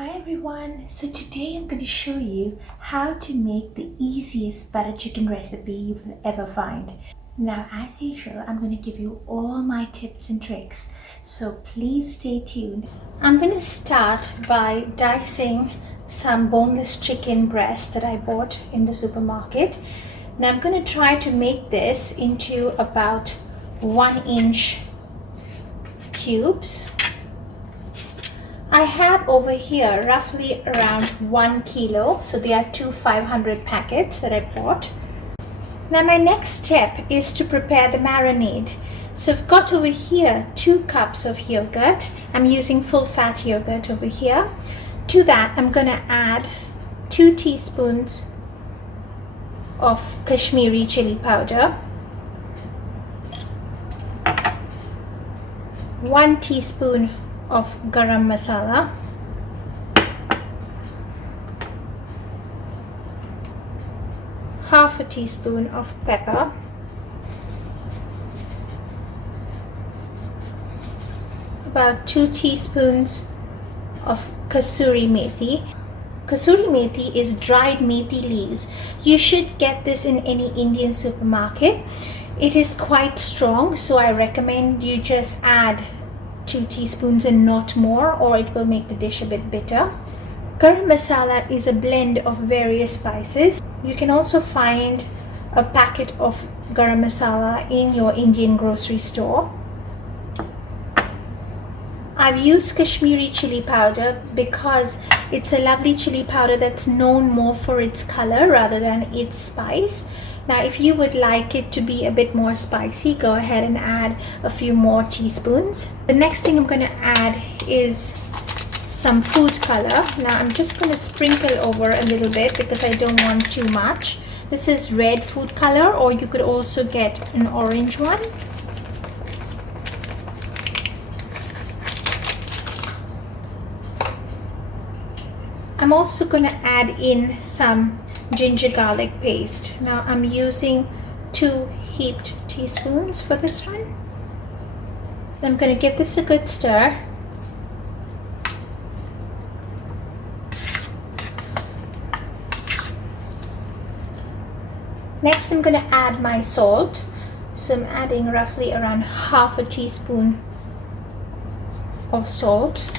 Hi everyone, so today I'm going to show you how to make the easiest butter chicken recipe you will ever find. Now as usual, I'm going to give you all my tips and tricks, so please stay tuned. I'm going to start by dicing some boneless chicken breast that I bought in the supermarket. Now I'm going to try to make this into about 1-inch cubes. I have over here roughly around 1 kilo, so there are two 500 packets that I bought. Now my next step is to prepare the marinade. So I've got over here 2 cups of yogurt. I'm using full fat yogurt over here. To that I'm going to add 2 teaspoons of Kashmiri Chili Powder, 1 teaspoon of Garam Masala, half a teaspoon of pepper, about 2 teaspoons of Kasuri Methi. Kasuri Methi is dried methi leaves. You should get this in any Indian supermarket. It is quite strong, so I recommend you just add 2 teaspoons and not more, or it will make the dish a bit bitter. Garam Masala is a blend of various spices. You can also find a packet of Garam Masala in your Indian grocery store. I've used Kashmiri Chili Powder because it's a lovely chili powder that's known more for its color rather than its spice. Now if you would like it to be a bit more spicy, go ahead and add a few more teaspoons. The next thing I'm going to add is some food color. Now I'm just going to sprinkle over a little bit because I don't want too much. This is red food color, or you could also get an orange one. I'm also going to add in some ginger garlic paste. Now I'm using 2 heaped teaspoons for this one. I'm going to give this a good stir. Next I'm going to add my salt. So I'm adding roughly around half a teaspoon of salt.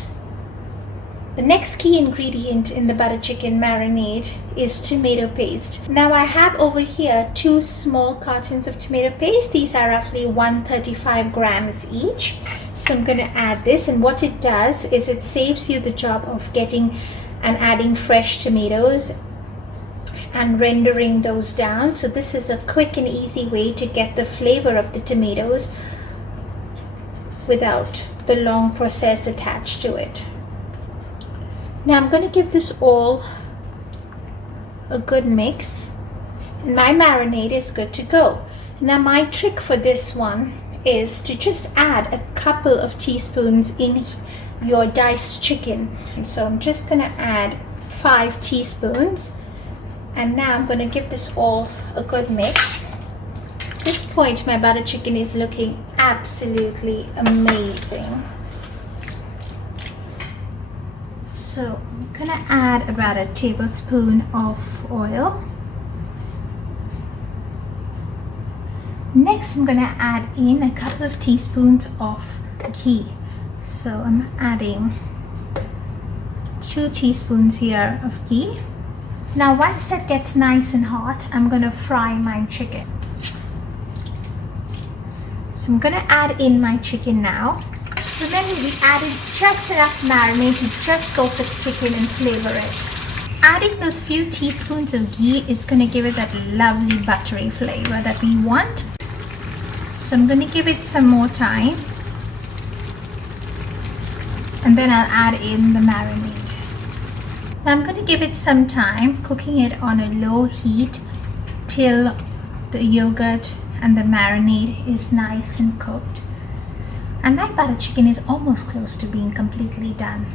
The next key ingredient in the butter chicken marinade is tomato paste. Now I have over here 2 small cartons of tomato paste. These are roughly 135 grams each. So I'm going to add this, and what it does is it saves you the job of getting and adding fresh tomatoes and rendering those down. So this is a quick and easy way to get the flavor of the tomatoes without the long process attached to it. Now I'm going to give this all a good mix, and my marinade is good to go. Now my trick for this one is to just add a couple of teaspoons in your diced chicken. And so I'm just going to add 5 teaspoons, and now I'm going to give this all a good mix. At this point my butter chicken is looking absolutely amazing. So I'm going to add about a tablespoon of oil. Next I'm going to add in a couple of teaspoons of ghee. So I'm adding 2 teaspoons here of ghee. Now once that gets nice and hot, I'm going to fry my chicken. So I'm going to add in my chicken now. Remember, we added just enough marinade to just coat the chicken and flavor it. Adding those few teaspoons of ghee is going to give it that lovely buttery flavor that we want. So I'm going to give it some more time, and then I'll add in the marinade. Now I'm going to give it some time, cooking it on a low heat till the yogurt and the marinade is nice and cooked. And my butter chicken is almost close to being completely done.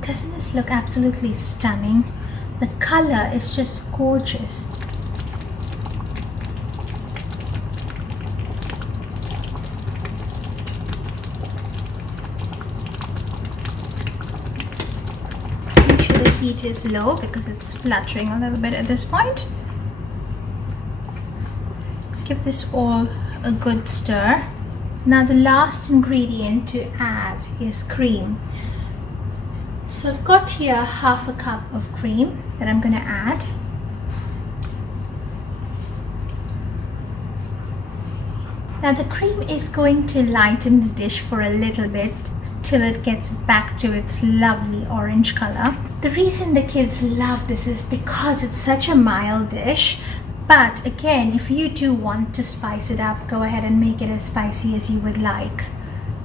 Doesn't this look absolutely stunning? The color is just gorgeous. heat is low because it's spluttering a little bit at this point. Give this all a good stir. Now the last ingredient to add is cream. So I've got here half a cup of cream that I'm going to add. Now the cream is going to lighten the dish for a little bit till it gets back to its lovely orange color. The reason the kids love this is because it's such a mild dish. But again, if you do want to spice it up, go ahead and make it as spicy as you would like.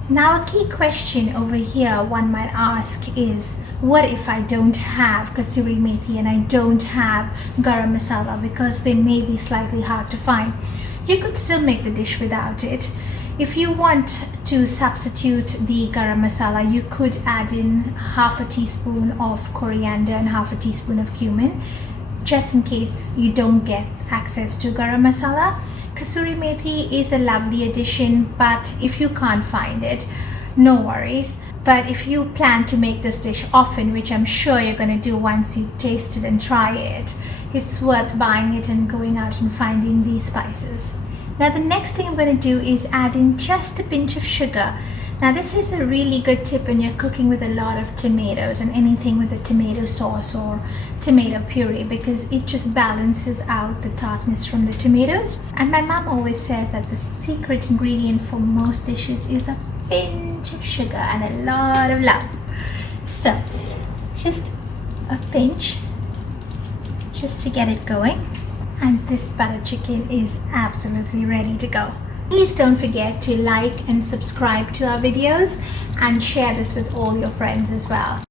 Now a key question over here one might ask is, what if I don't have Kasuri Methi and I don't have Garam Masala because they may be slightly hard to find? You could still make the dish without it. If you want to substitute the Garam Masala, you could add in half a teaspoon of coriander and half a teaspoon of cumin, just in case you don't get access to Garam Masala. Kasuri Methi is a lovely addition, but if you can't find it, no worries. But if you plan to make this dish often, which I'm sure you're going to do once you taste it and try it, it's worth buying it and going out and finding these spices. Now the next thing I'm going to do is add in just a pinch of sugar. Now this is a really good tip when you're cooking with a lot of tomatoes and anything with a tomato sauce or tomato puree, because it just balances out the tartness from the tomatoes. And my mom always says that the secret ingredient for most dishes is a pinch of sugar and a lot of love. So just a pinch, just to get it going, and this butter chicken is absolutely ready to go. Please don't forget to like and subscribe to our videos and share this with all your friends as well.